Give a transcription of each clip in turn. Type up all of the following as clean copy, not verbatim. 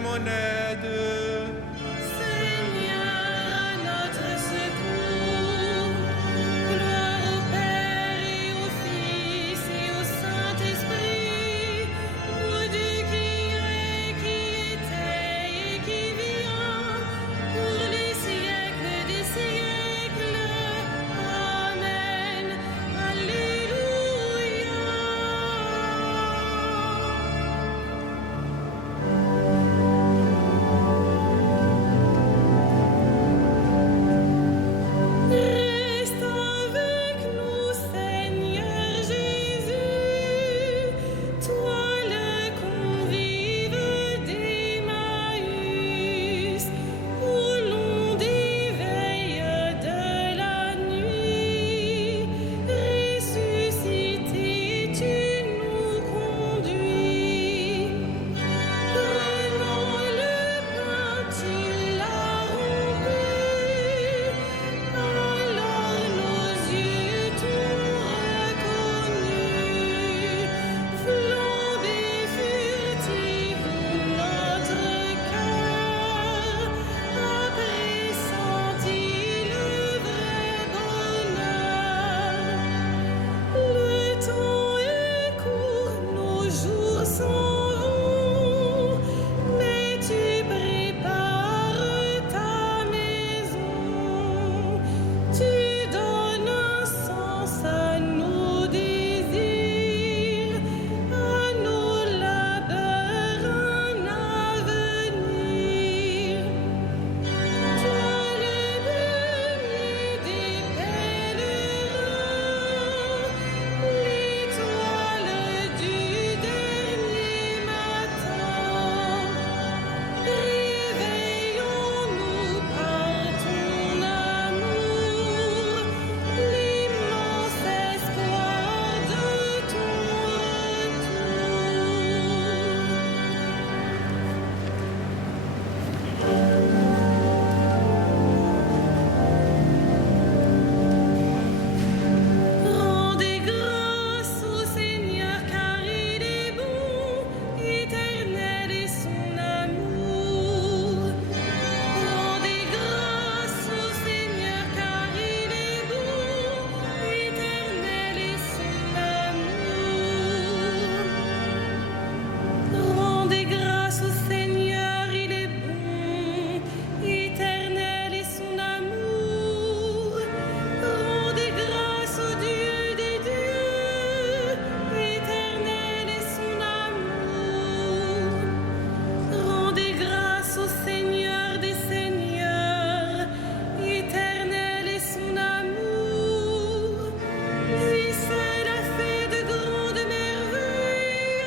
à mon aide. Seigneur, à notre secours. Gloire au Père et au Fils et au Saint-Esprit, au Dieu qui est, qui était et qui vient, pour les siècles des siècles. Amen. Alléluia. Reste avec nous, Seigneur Jésus, toi le convive d'Emmaüs, au long des veilles de la nuit, ressuscité, tu nous conduis. Prenant le pain, tu l'as rompu, alors nos yeux t'ont reconnu. Flambée furtive notre cœur a pressenti le vrai bonheur. Le temps est court, nos jours s'en vont, mais tu prépares ta maison. Tu donnes un sens à nos désirs, à nos labeurs un avenir. Toi le premier des pèlerins, l'étoile du dernier matin, réveillons-nous par ton amour, l'immense espoir de ton retour. Rendez grâce au Seigneur car il est bon, éternel est son amour. Rendez grâce au Seigneur car il est bon, éternel est son amour. Rendez grâce au Seigneur, il est bon, éternel est son amour. Rendez grâce au Dieu des dieux, éternel est son amour. Rendez grâce au Seigneur des seigneurs, éternel est son amour. Lui seul a fait de grandes merveilles,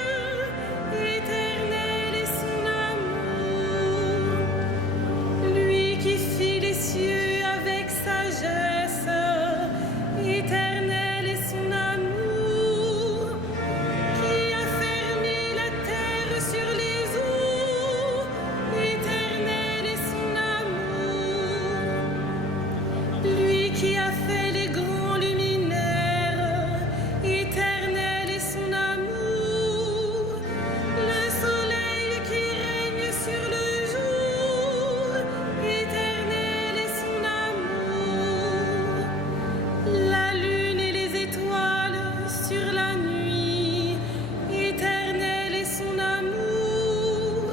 éternel est son amour. Lui qui fit les cieux avec sagesse, éternel est son amour. Qui a fermé la terre sur les eaux, éternel est son amour. Lui qui a fait les grands luminaires, éternel est son amour. Le soleil qui règne sur le jour, éternel est son amour. La lune et les étoiles sur la nuit, éternel est son amour.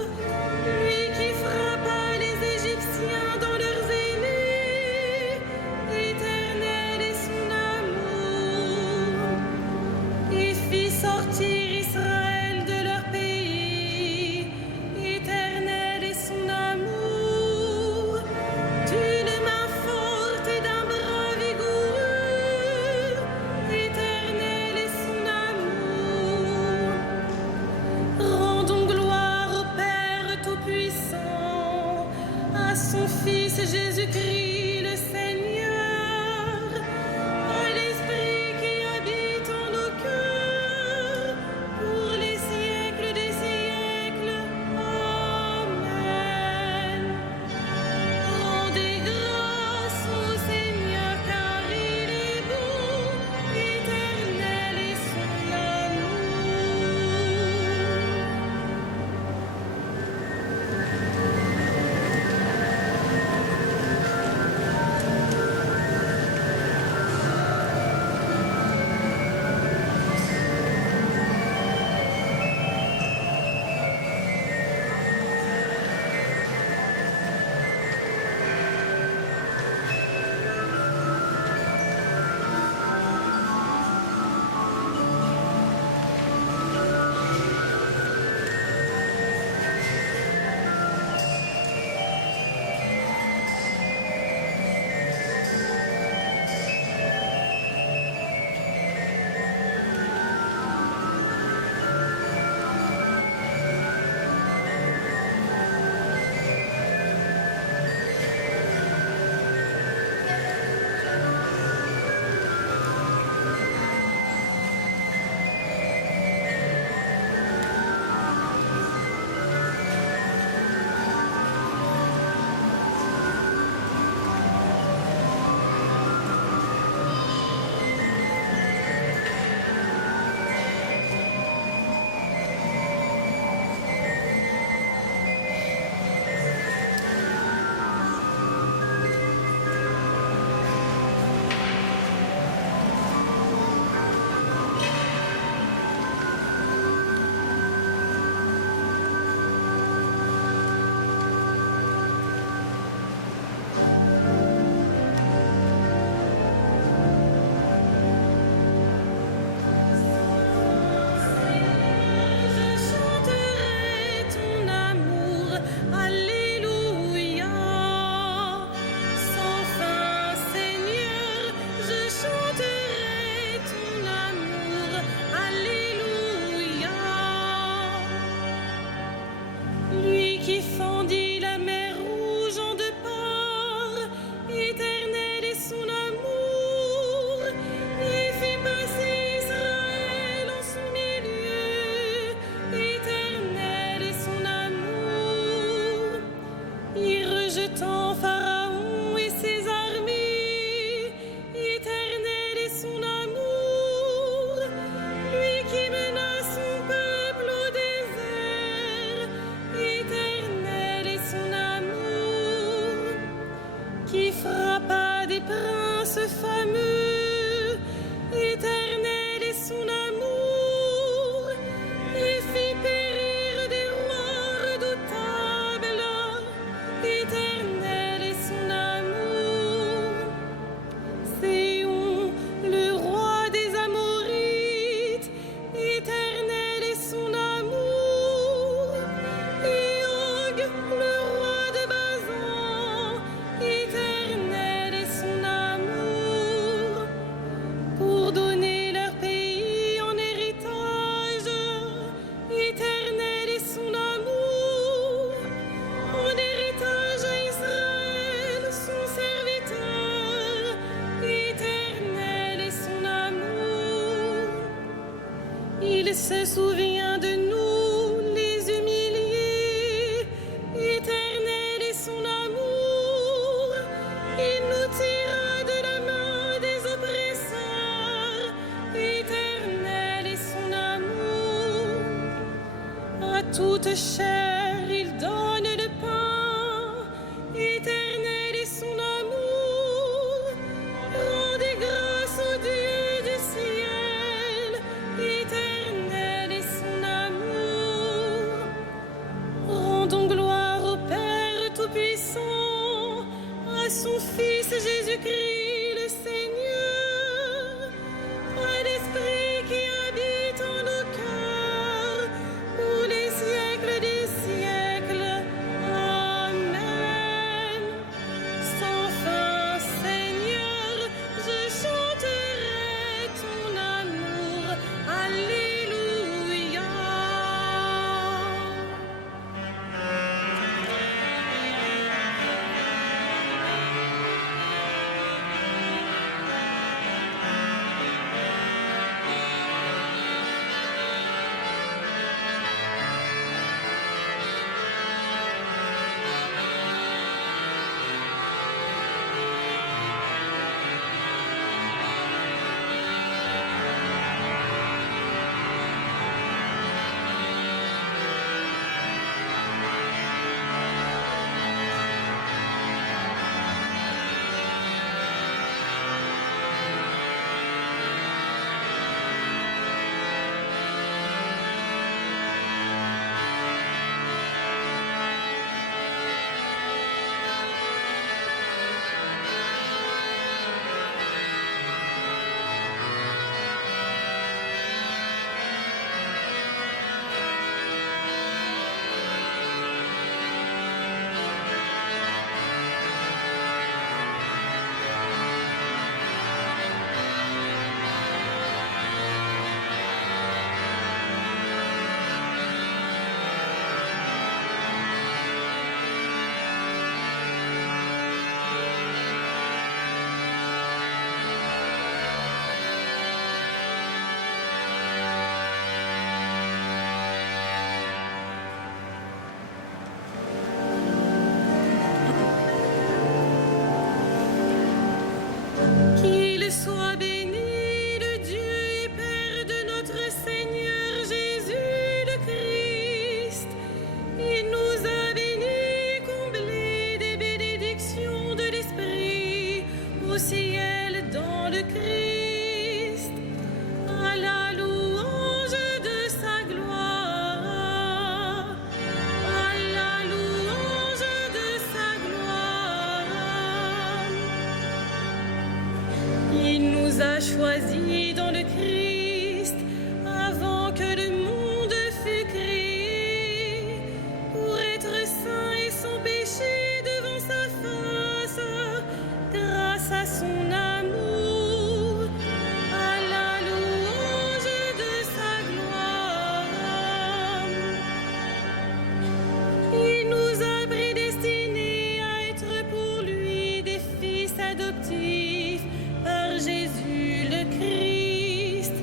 Lui qui frappa les Égyptiens dans leurs aînés, éternel est son amour. Et fit sortir Israël de leur pays, éternel est son amour. D'une main forte et d'un bras vigoureux, éternel est son amour. Rendons gloire au Père Tout-Puissant, à son Fils Jésus-Christ le Seigneur, à l'Esprit qui habite en nos cœurs, pour les siècles des siècles. Amen. Rendez grâce au Seigneur car il est bon, éternel est son amour. rejetant Pharaon et ses armées. Éternel est son amour, lui qui mena son peuple au désert. Éternel est son amour, qui frappa des princes fameux. Éternel est son amour, et fit périr des rois redoutables. Éternel est son amour. Séon, le roi des Amorites. Éternel est son amour. Et Og, le roi de Basan. Éternel est son amour, pour donner leur pays en héritage. Éternel est son amour, en héritage à Israël, son serviteur. Éternel est son amour. Il se souvient de nous, les humiliés. Éternel est son amour. Il nous tira de la main des oppresseurs. Éternel est son amour. À toute chair, il donne le pain. Éternel est son amour. Rendez grâce au Dieu du ciel. Éternel est son amour. Rendons gloire au Père Tout-Puissant, à son Fils Jésus-Christ le Seigneur, à l'Esprit qui habite en nos cœurs, pour les siècles des siècles. Amen. Sans fin, Seigneur, je chanterai ton amour. Alléluia. Qu'il soit béni le Dieu et Père de notre Seigneur Jésus le Christ. Il nous a bénis et comblés des bénédictions de l'Esprit au ciel dans le Christ, à la louange de sa gloire, à la louange de sa gloire. Il nous a choisis dans le Christ avant que le monde fût créé, pour être saints et sans péché devant sa face, grâce à son amour, à la louange de sa gloire. Il nous a prédestinés à être pour lui des fils adoptifs par Jésus le Christ,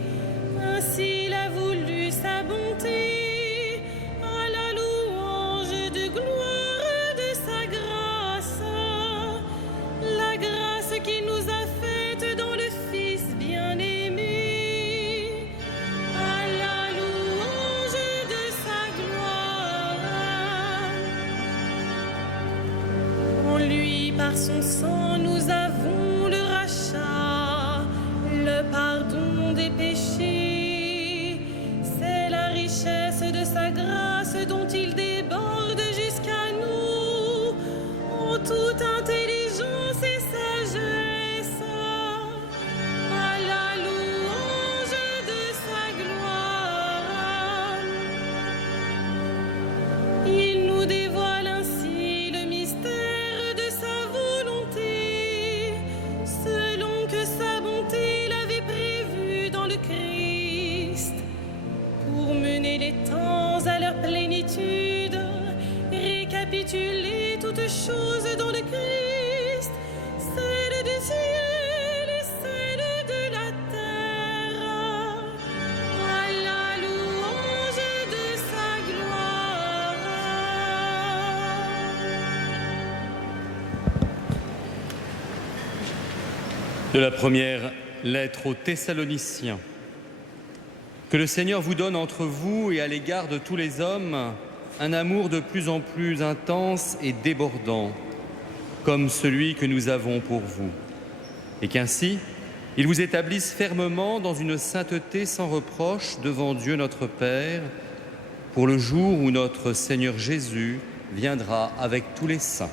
Par son sang, nous avons le rachat, le pardon des péchés. C'est la richesse de sa grâce dont il déborde jusqu'à nous, en toute intelligence et sagesse, à la louange de sa gloire. Il nous dévoile ainsi le mystère de sa volonté, selon que sa bonté l'avait prévu dans le Christ, pour mener les temps à leur plénitude, récapituler toutes choses dans le Christ, celles du ciel et celles de la terre, à la louange de sa gloire. De la première lettre aux Thessaloniciens. Que le Seigneur vous donne entre vous et à l'égard de tous les hommes un amour de plus en plus intense et débordant, comme celui que nous avons pour vous, et qu'ainsi, il vous établisse fermement dans une sainteté sans reproche devant Dieu notre Père, pour le jour où notre Seigneur Jésus viendra avec tous les saints.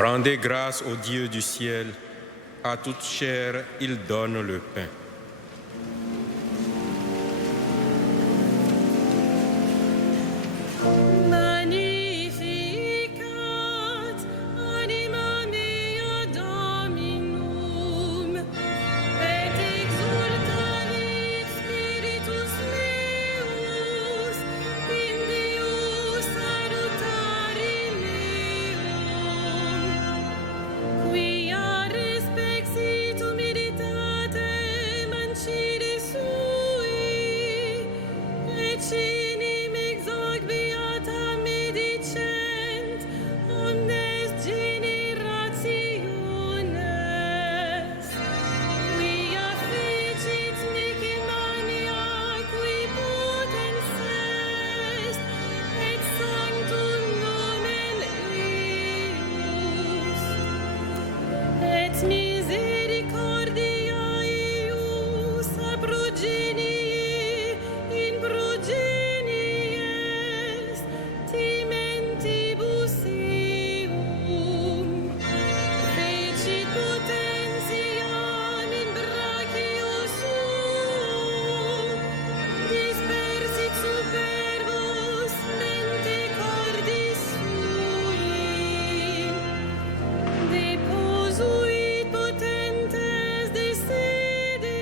Rendez grâce au Dieu du ciel, à toute chair il donne le pain. Magnificat anima mea Dominum, et exultavit spiritus meus in Deus salutari meum, quia respixitum meditatem ancide sui, et cinim ex hoc beata medicent omnes generationes, quia fecit mihi mania qui potens est, et sanctum nomen eius, et misericordia eius a progenie in progenies timentibus eum, fecit potentiam in brachio suo, dispersit superbos mente cordis sui, deposuit potentes de sede,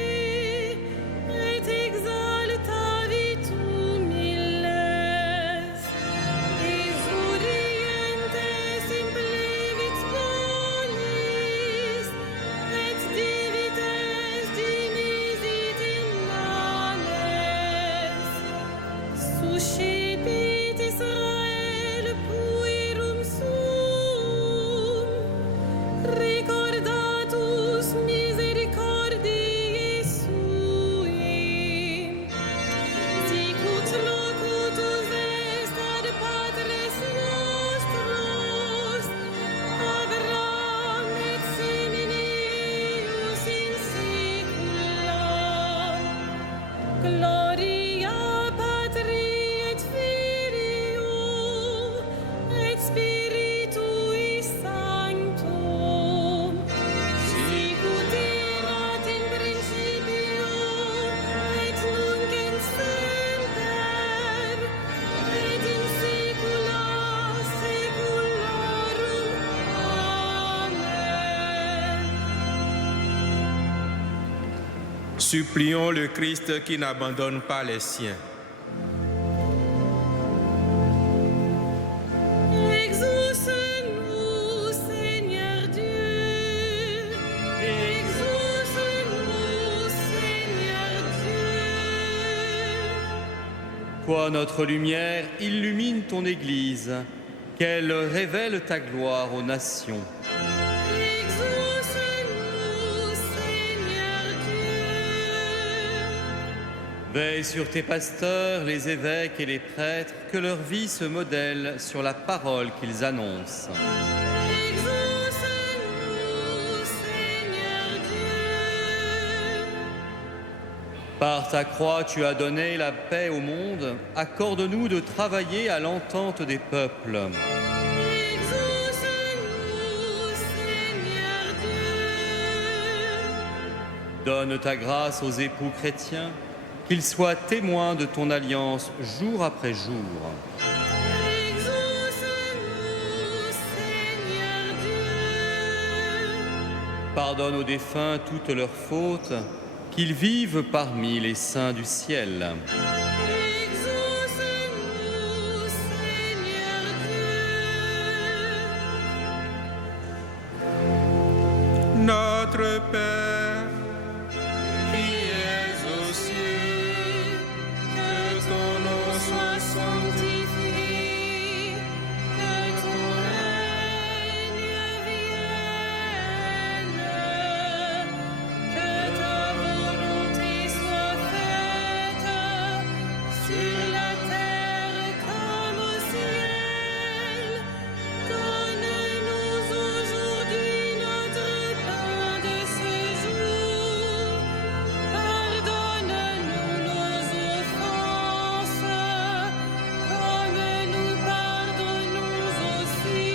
et exaltavit humiles, exurientes implevit spolis, et divites dimisit in manes, suscepit Israel puerum suum, recordatus misericordiae sui, sicut locutus est ad patres nostros, Abraham et semine eius in saecula. Gloria Patri et Filio et Spiritui Sancto, sicut erat in principio et nunc et semper et in saecula saeculorum. Amen. Supplions le Christ qui n'abandonne pas les siens. Exauce-nous, Seigneur Dieu. Exauce-nous, Seigneur Dieu. Toi, notre lumière, illumine ton Église, qu'elle révèle ta gloire aux nations. Exauce-nous, Seigneur Dieu. Veille sur tes pasteurs, les évêques et les prêtres, que leur vie se modèle sur la parole qu'ils annoncent. Exauce-nous, Seigneur Dieu. Par ta croix, tu as donné la paix au monde. Accorde-nous de travailler à l'entente des peuples. Exauce-nous, Seigneur Dieu. Donne ta grâce aux époux chrétiens, qu'ils soient témoins de ton alliance jour après jour. Exauce-nous, Seigneur Dieu. Pardonne aux défunts toutes leurs fautes, qu'ils vivent parmi les saints du ciel. Exauce-nous, Seigneur Dieu. Notre Père, qui es aux cieux, que ton nom soit sanctifié, que ton règne vienne, que ta volonté soit faite sur la terre comme au ciel. Donne-nous aujourd'hui notre pain de ce jour. Pardonne-nous nos offenses, comme nous pardonnons aussi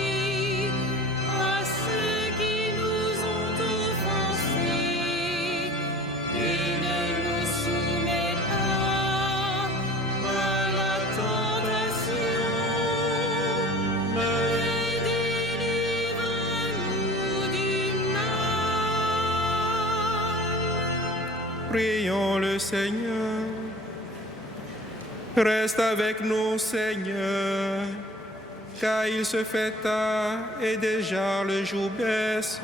à ceux qui nous ont offensés. Et ne nous soumets pas à la tentation, mais délivre-nous du mal. Prions le Seigneur. Reste avec nous, Seigneur, car il se fait tard et déjà le jour baisse.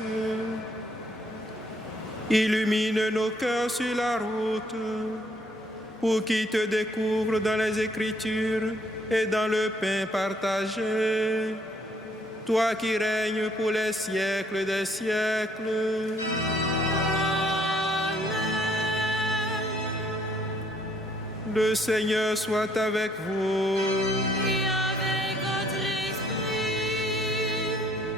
Illumine nos cœurs sur la route pour qu'ils te découvrent dans les Écritures et dans le pain partagé. Toi qui règnes pour les siècles des siècles. Le Seigneur soit avec vous. Et avec votre esprit,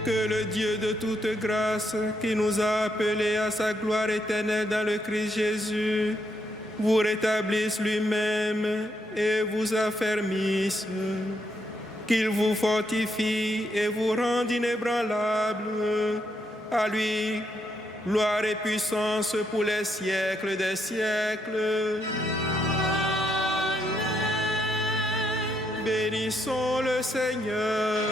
Que le Dieu de toute grâce, qui nous a appelés à sa gloire éternelle dans le Christ Jésus, vous rétablisse lui-même et vous affermisse. Qu'il vous fortifie et vous rende inébranlable. À lui, gloire et puissance pour les siècles des siècles. Amen. Bénissons le Seigneur.